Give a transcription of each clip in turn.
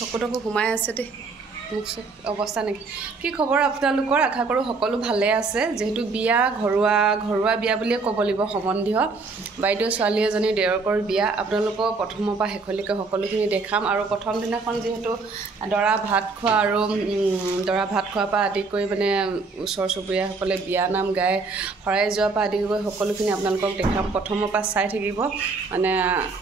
চকুটকু ঘুমাই আছে দেই মুখ অৱস্থা নেকি কি খবৰ আপোনালোকৰ আশা কৰোঁ সকলো ভালে আছে যেহেতু বিয়া ঘৰুৱা বিয়া বুলিয়ে ক'ব লাগিব সম্বন্ধীয় বাইদেউ ছোৱালী এজনী দেৰকৰ বিয়া আপোনালোকক প্ৰথমৰ পৰা শেষলৈকে সকলোখিনি দেখাম আৰু প্ৰথম দিনাখন যেহেতু দৰা ভাত খোৱা আৰু দৰা ভাত খোৱাৰ পৰা আদি কৰি মানে ওচৰ চুবুৰীয়াসকলে বিয়া নাম গাই শৰাই যোৱাৰ পৰা আদি কৰি সকলোখিনি আপোনালোকক দেখাম প্ৰথমৰ পৰা চাই থাকিব মানে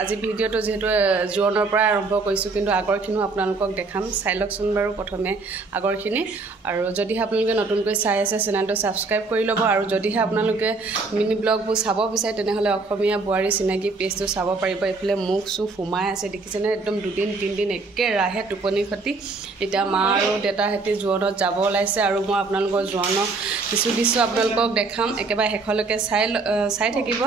আজি ভিডিঅ'টো যেহেতু জোৰণৰ পৰা আৰম্ভ কৰিছোঁ কিন্তু আগৰখিনিও আপোনালোকক দেখাম চাই লওকচোন বাৰু প্ৰথমে আগৰখিনি আৰু যদিহে আপোনালোকে নতুনকৈ চাই আছে চেনেলটো ছাবস্ক্ৰাইব কৰি ল'ব আৰু যদিহে আপোনালোকে মিনি ব্লগবোৰ চাব বিচাৰে তেনেহ'লে অসমীয়া বোৱাৰী চিনাকি পেজটো চাব পাৰিব এইফালে মুখ চুখ সোমাই আছে দেখিছেনে একদম দুদিন তিনিদিন একেৰাহে টোপনি খতি এতিয়া মা আৰু দেউতাহঁতি জোৰণত যাব ওলাইছে আৰু মই আপোনালোকৰ জোৰণৰ কিছু দৃশ্য আপোনালোকক দেখাম একেবাৰে শেষলৈকে চাই থাকিব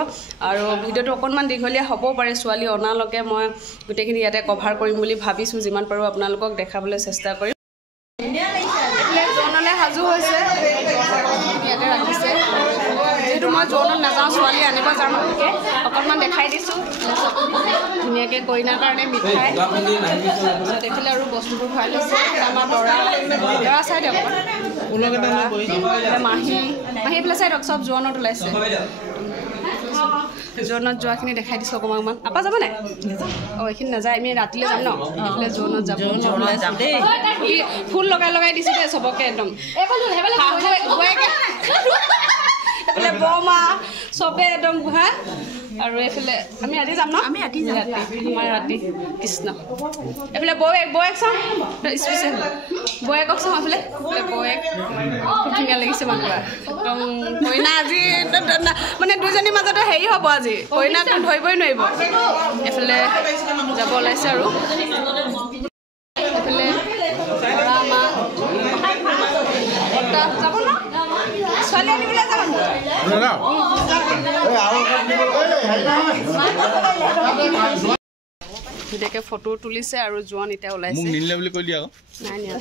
আৰু ভিডিঅ'টো অকণমান দীঘলীয়া হ'বও পাৰে ছোৱালী অনালৈকে মই গোটেইখিনি ইয়াতে কভাৰ কৰিম বুলি ভাবিছোঁ যিমান পাৰোঁ আপোনালোকক দেখাবলৈ চেষ্টা কৰিম জোৰণলৈ সাজু হৈছে ইয়াতে ৰাখিছে যিহেতু মই জোৰণত নাযাওঁ ছোৱালী আনিব যাম অকণমান দেখাই দিছোঁ ধুনীয়াকৈ কইনাৰ কাৰণে মিঠাই দেখিলে আৰু বস্তুবোৰ ভৰাই লৈছে আমাৰ দৰা চাই দিয়ক মাহী এইফালে চাই দিয়ক চব জোৰণত ওলাইছে জোৰণত যোৱাখিনি দেখাই দিছোঁ অকণমান আপা যাব নাই অঁ এইখিনি নাযায় আমি ৰাতিলৈ যাম ন এইফালে জোৰণত যাব দেই ফুল লগাই দিছোঁ দেই চবকে একদম এইফালে বৰমা চবে একদম গোহা আৰু এইফালে আমি ৰাতি যাম ন আমি ৰাতি আমাৰ ৰাতি কৃষ্ণ এইফালে বৌৱেক চাওঁ স্পেচিয়েল বৌৱেকক চাওঁ এইফালে বৌৱেক খুব ধুনীয়া লাগিছে মানুহ একদম কইনা আজি মানে দুইজনীৰ মাজতে হেৰি হ'ব আজি কইনাটো ধৰিবই নোৱাৰিব এইফালে যাব ওলাইছে আৰু এইফালে ল'ৰা মা যাব ন ছোৱালী আনিবলৈ যাব ধুনীয়াকৈ ফটো তুলিছে আৰু জোৱান এতিয়া ওলাইছে নাই নিয়া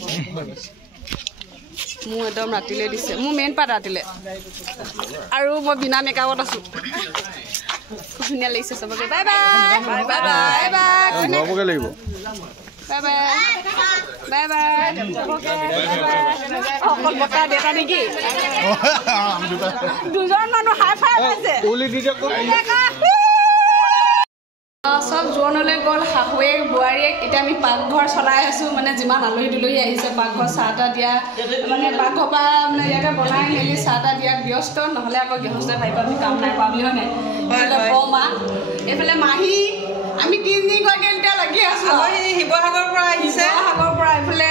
মোৰ একদম ৰাতিলৈ দিছে মোৰ মেইন পাৰ্ট ৰাতিলৈ আৰু মই বিনা মেকআপত আছোঁ খুব ধুনীয়া লাগিছে চবকে bye bye bye bye bye লাগিব বাই বাই অকল বতা দেতা নেকি দুজন মানুহ হাই ফাই আছে চব জোৰণলৈ গ'ল শাহুৱেক বোৱাৰীয়েক এতিয়া আমি পাকঘৰ চলাই আছোঁ মানে যিমান আলহী দুলহী আহিছে পাকঘৰ চাহ তাহ দিয়া মানে পাকঘৰ পৰা মানে ইয়াতে বনাই মেলি চাহ তাহ দিয়াত ব্যস্ত নহ'লে আকৌ গৃহস্থই ভাবিব আমি কাম নাই কৰা বুলি হয়নে এইফালে বৰমা এইফালে মাহী আমি তিনিগৰাকী এতিয়া লাগি আছোঁ শিৱসাগৰৰ পৰা আহিছে এইফালে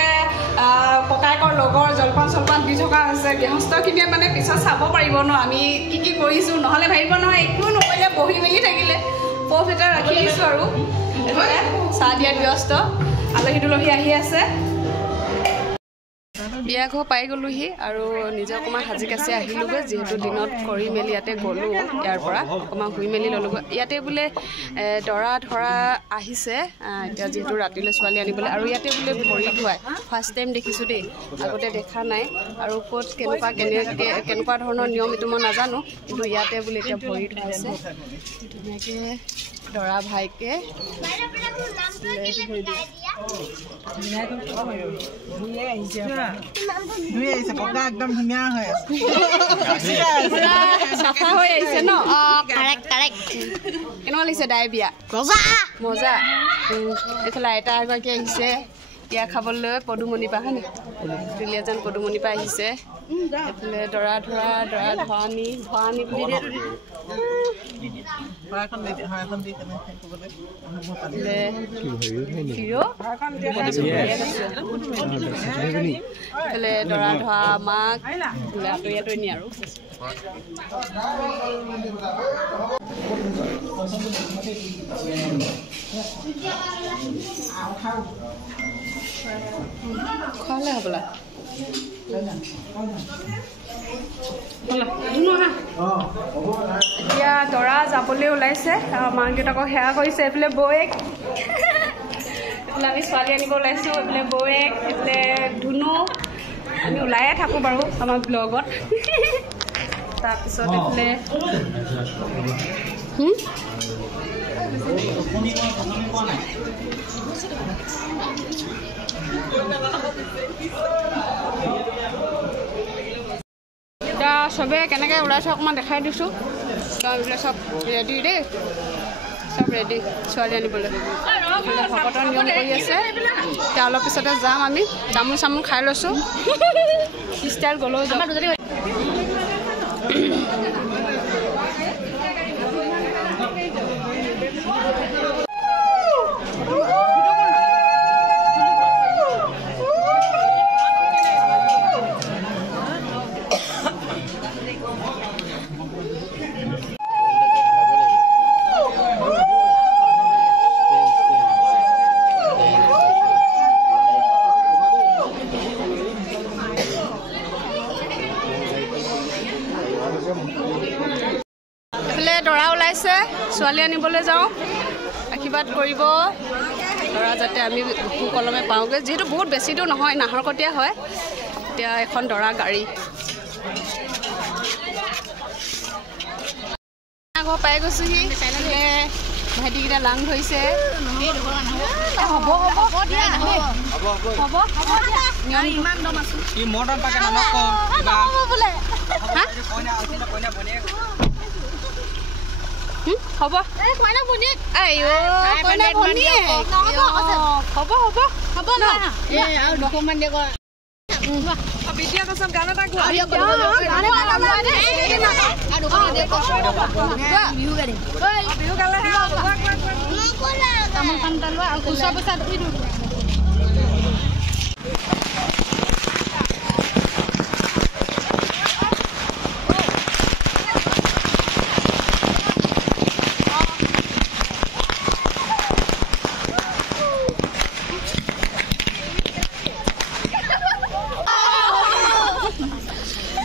ককায়েকৰ লগৰ জলপান চলপান দি থকা হৈছে গৃহস্থখিনিয়ে মানে পিছত চাব পাৰিব ন আমি কি কৰিছোঁ নহ'লে ভাবিব নহয় একো নকৰিলে বহি মেলি থাকিলে পফ এটা ৰাখি দিছোঁ আৰু এইফালে চাহ দিয়াত ব্যস্ত আলহী দুলহী আহি আছে বিয়া ঘৰ পাই গ'লোহি আৰু নিজে অকণমান সাজি কাচি আহিলোগৈ যিহেতু দিনত কৰি মেলি ইয়াতে গ'লোঁ ইয়াৰ পৰা অকণমান শুই মেলি ল'লোগৈ ইয়াতে বোলে দৰা ধৰা আহিছে এতিয়া যিহেতু ৰাতিলৈ ছোৱালী আনিবলৈ আৰু ইয়াতে বোলে ভৰি ধুৱাই ফাৰ্ষ্ট টাইম দেখিছোঁ দেই আগতে দেখা নাই আৰু ক'ত কেনেকুৱা ধৰণৰ নিয়ম এইটো মই নাজানো কিন্তু ইয়াতে বোলে এতিয়া ভৰি ধুৱাইছে ধুনীয়াকৈ দৰা ভাইকে চাফা হৈ আহিছে ন কেনেকুৱা লাগিছে দাই বিয়া মজা এইফালে আইতা এগৰাকী আহিছে বিয়া খাবলৈ পদুমণিৰ পৰা হয়নে দুলীয়াজান পদুমণিৰ পৰা আহিছে এইফালে দৰা ধৰাণী বুলি এইফালে দৰা ধৰা মাক আঁতৰি নি আৰু খোৱালে হ'বলা এতিয়া দৰা যাবলৈ ওলাইছে মাক দেউতাকক সেৱা কৰিছে এইফালে বৌৱেক এইফালে আমি ছোৱালী আনিব ওলাইছোঁ এইফালে বৌৱেক এইফালে ধুনু আমি ওলায়ে থাকোঁ বাৰু আমাৰ ব্লগত তাৰপিছত এইফালে এতিয়া চবে কেনেকৈ ওলাইছে অকণমান দেখাই দিছোঁ এইবিলাক চব ৰেডি দেই চব ৰেডি ছোৱালী আনিবলৈ ভকতৰ নিয়ম কৰি আছে এতিয়া অলপ পিছতে যাম আমি তামোল চামোল খাই লৈছোঁ ষ্টাইল গ'লেও যাম এইফালে দৰা ওলাইছে ছোৱালী আনিবলৈ যাওঁ আশীৰ্বাদ কৰিব দৰা যাতে আমি সুকলমে পাওঁগৈ যিহেতু বহুত বেছি দূৰ নহয় নাহৰকটীয়া হয় এতিয়া এখন দৰা গাড়ী ঘৰ পাই গৈছোহি ভাইটিকেইটা লাং ধৰিছে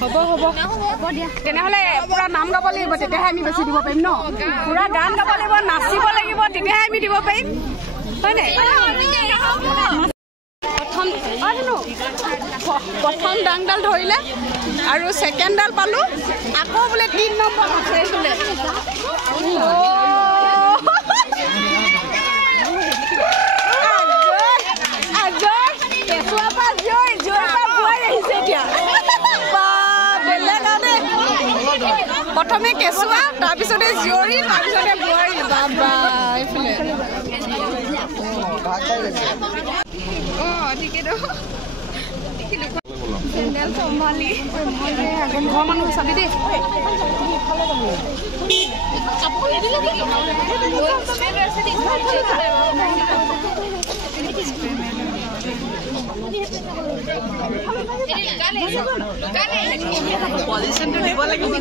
হ'ব হ'ব তেনেহ'লে পুৰা নাম গাব লাগিব তেতিয়াহে আমি বেছি দিব পাৰিম ন পুৰা গান গাব লাগিব নাচিব লাগিব তেতিয়াহে আমি দিব পাৰিম হয়নে প্ৰথম ডাংডাল ধৰিলে আৰু ছেকেণ্ডডাল পালোঁ আকৌ বোলে 3 নম্বৰ আছে বোলে কেঁচুৱাৰ পৰা জয় বোৱাই আহিছে এতিয়া প্ৰথমে কেঁচুৱা তাৰপিছতে জীয়ৰী তাৰপিছতে বোৱাৰী বাবা এইফালে চেণ্ডেল চম্ভালি ঘৰৰ মানুহ চাবি দেই পজিশ্যনটো দিব লাগিব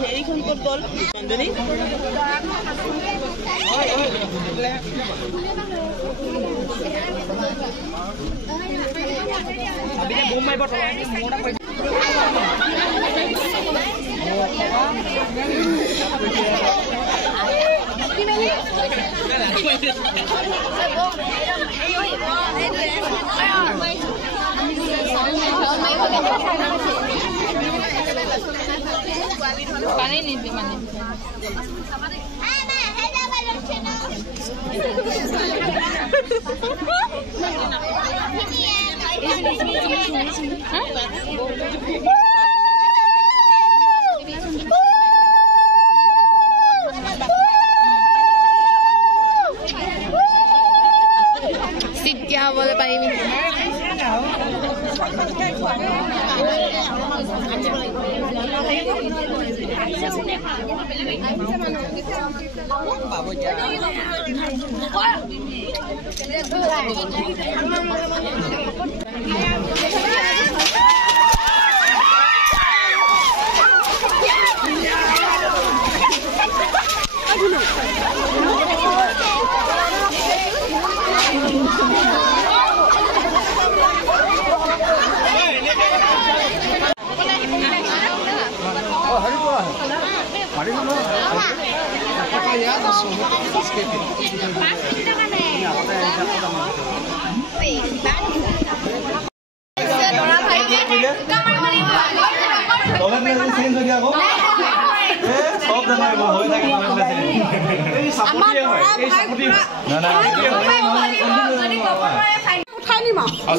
হেৰিখন ক'ত গ'ল পানী নিবি মানে চিটিয়া হ'বলৈ পাৰিবি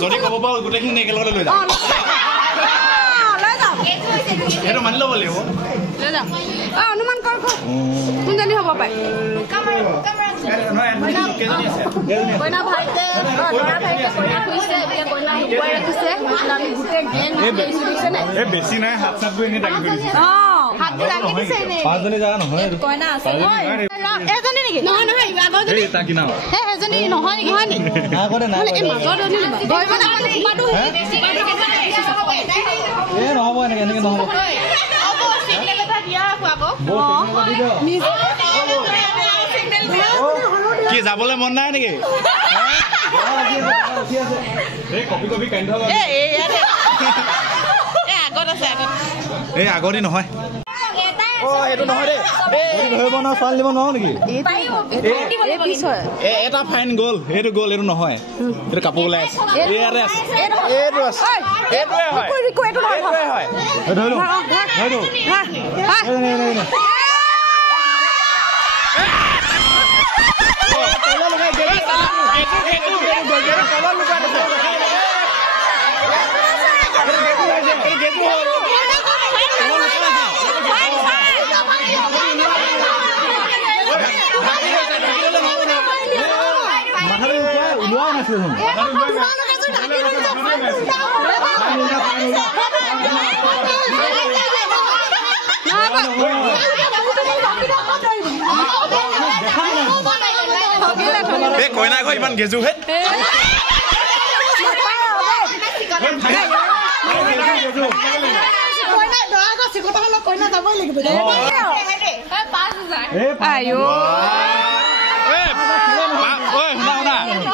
যদি ক'ব পাৰো গোটেইখিনি একেলগতে লৈ যাওঁ সেইটো মানি ল'ব লাগিব অনুমান কৰ কোনজনী হ'ব পাৰে কইনা ভাইতে বেছি নাই হাত চাতবোৰ এনেই দাঙি ধৰিছে পাঁচজনী জাগা নহয় কইনা আছে এজনী নেকি নহয় নহয় এই তাকি নাও হে এজনী নহয় নেকি হয় নেকি না কৰে না এই মাজৰ ধনি লিবা গইব না মাডু এ নহব এনেকে এনেকে নহব আবো সিগনেল এটা দিয়া আকৌ কি যাবলৈ মন নাই নেকি এই কপি কপি কান্ধ এই আগতে নহয় এইটো নহয় দেই ধৰিব নোৱাৰো ছোৱালী দিব নোৱাৰো নেকি এটা ফাইন গ'ল সেইটো গ'ল এইটো নহয় এইটো কাপোৰ ওলাই আছে এইটো আছে এইটোৱে হয় ধৰি লওঁ কইনা ঘৰ ইমান গেজু হে কইনা যাবই লাগিব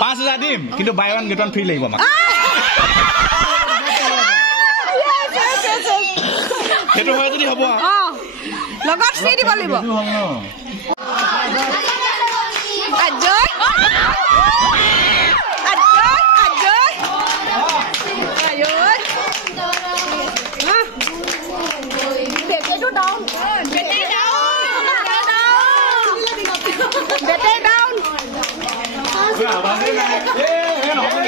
5,000 দিম কিন্তু buy one get one free লাগিব আমাক সেইটো হয় যদি হ'ব লগত ফ্ৰী দিব লাগিব আজয় আজয় আজয় আয়ৈ বেটেটো ডাউন বেটে ডাউন বেটে ডাউন আৱাজে নাই এ নহয়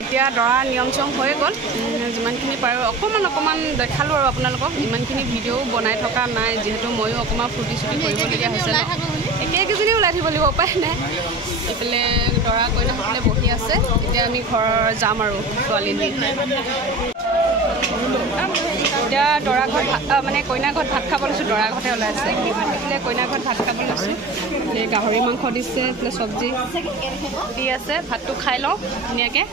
এতিয়া দৰা নিয়ম চম হৈ গ'ল যিমানখিনি পাৰোঁ অকণমান দেখালোঁ আৰু আপোনালোকক ইমানখিনি ভিডিঅ' বনাই থকা নাই যিহেতু ময়ো অকণমান ফূৰ্তি চুটি কৰিবলগীয়া হৈছে একেকেইজনী ওলাই থাকিব লাগিব উপায় নাই এইফালে দৰা কইনাসকলে বহি আছে এতিয়া আমি ঘৰ যাম আৰু ছোৱালী নি এতিয়া দৰা ঘৰত মানে কইনা ঘৰত ভাত খাব লৈছোঁ দৰা ঘৰতে ওলাই আছে এইফালে কইনা ঘৰত ভাত খাব লৈছোঁ এই গাহৰি মাংস দিছে এইফালে চব্জি দি আছে ভাতটো খাই লওঁ ধুনীয়াকৈ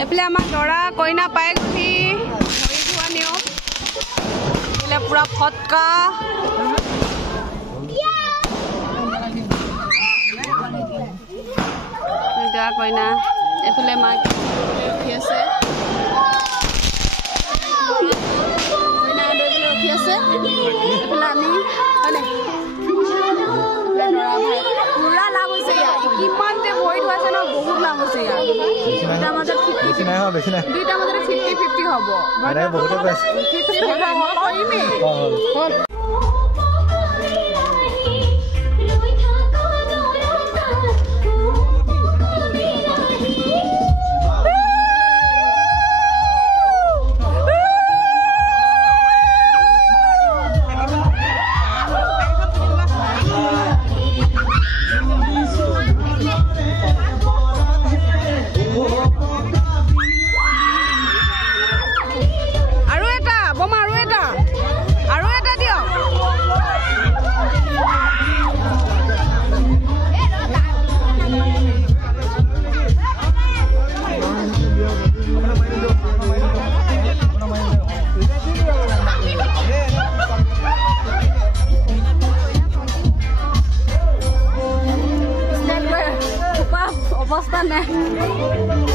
এইফালে আমাৰ দৰা কইনা পাই গুচি ভৰি ধোৱা নিয়ম এইফালে পূৰা ফটকা দৰা কইনা এইফালে মাক ৰখি আছে কইনা আদৰিবলৈ ৰখি আছে এইফালে আমি হয়নে পুৰা লাভ হৈছে ইয়াত কিমান যে ভৰি ধোৱাইছে ন বহুত লাভ হৈছে ইয়াত দুইটাৰ মাজত 50-50 হ'ব নাই